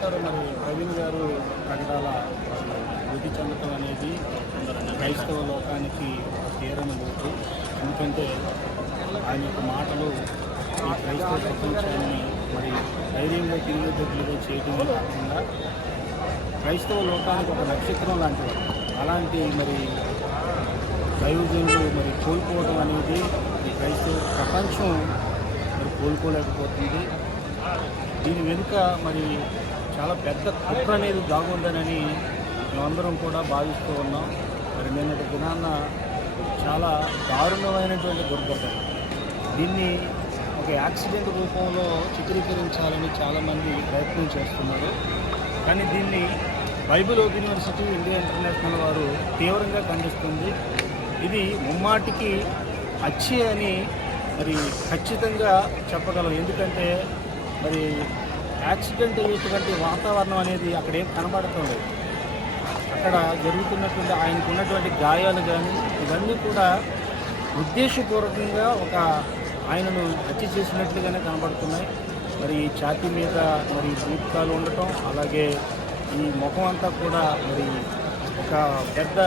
ఏమంటారు మరి ప్రవీణ్ గారు కన్నడాల వృద్ధి చెందటం అనేది క్రైస్తవ లోకానికి తీరని లోటు. ఎందుకంటే ఆయన యొక్క మాటలు ఈ క్రైస్తవ ప్రపంచాన్ని మరి ధైర్యంగా తిరిగేటట్లుగా చేయడమే కాకుండా క్రైస్తవ లోకానికి ఒక నక్షత్రం లాంటిది. అలాంటి మరి దైవజనులు మరి కోల్పోవడం అనేది ఈ క్రైస్తవ ప్రపంచం మరి కోలుకోలేకపోతుంది. దీని వెనుక మరి చాలా పెద్ద కుట్ర అనేది దాగుందనని మేమందరం కూడా భావిస్తూ ఉన్నాం. మరి నిన్నటి దినాన్న చాలా దారుణమైనటువంటి దుర్ఘటన. దీన్ని ఒక యాక్సిడెంట్ రూపంలో చిత్రీకరించాలని చాలామంది ప్రయత్నం చేస్తున్నారు. కానీ దీన్ని Bible open university India international వారు తీవ్రంగా ఖండిస్తుంది. ఇది ముమ్మాటికి హత్యే అని మరి ఖచ్చితంగా చెప్పగలం. ఎందుకంటే మరి యాక్సిడెంట్ అయ్యేటువంటి వాతావరణం అనేది అక్కడ ఏం కనబడటం లేదు. అక్కడ జరుగుతున్నటువంటి ఆయనకు ఉన్నటువంటి గాయాలు కానీ ఇవన్నీ కూడా ఉద్దేశపూర్వకంగా ఒక ఆయనను హత్య చేసినట్లుగానే కనబడుతున్నాయి. మరి ఛాతీ మీద మరి బూట్కాలు ఉండటం, అలాగే ఈ ముఖం అంతా కూడా మరి ఒక పెద్ద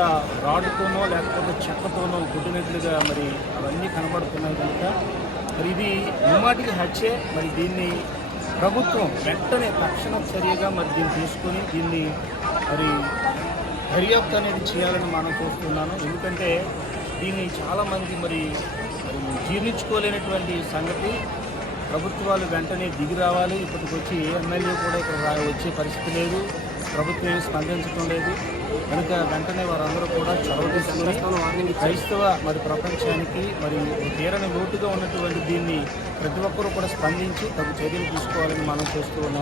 రాడ్తోనో లేకపోతే చెక్కతోనో కొట్టినట్లుగా మరి అవన్నీ కనబడుతున్నాయి. కనుక మరి ఇది ముమ్మాటికి హత్యే. మరి దీన్ని ప్రభుత్వం వెంటనే తక్షణ చర్యగా మరి దీన్ని తీసుకొని దీన్ని మరి దర్యాప్తు అనేది చేయాలని మనం చూస్తున్నాను. ఎందుకంటే దీన్ని చాలామంది మరి జీర్ణించుకోలేనటువంటి సంగతి. ప్రభుత్వాలు వెంటనే దిగి రావాలి. ఇప్పటికొచ్చి ఎమ్మెల్యే కూడా ఇక్కడ వచ్చే పరిస్థితి లేదు. ప్రభుత్వం ఏమి స్పందించడం లేదు. కనుక వెంటనే వారందరూ కూడా చొరవ తీసుకుని క్రైస్తవ మరి ప్రపంచానికి మరి తీరని లోటుగా ఉన్నటువంటి దీన్ని ప్రతి ఒక్కరూ కూడా స్పందించి తగు చర్యలు తీసుకోవాలని మనం చూస్తూ ఉన్నాం.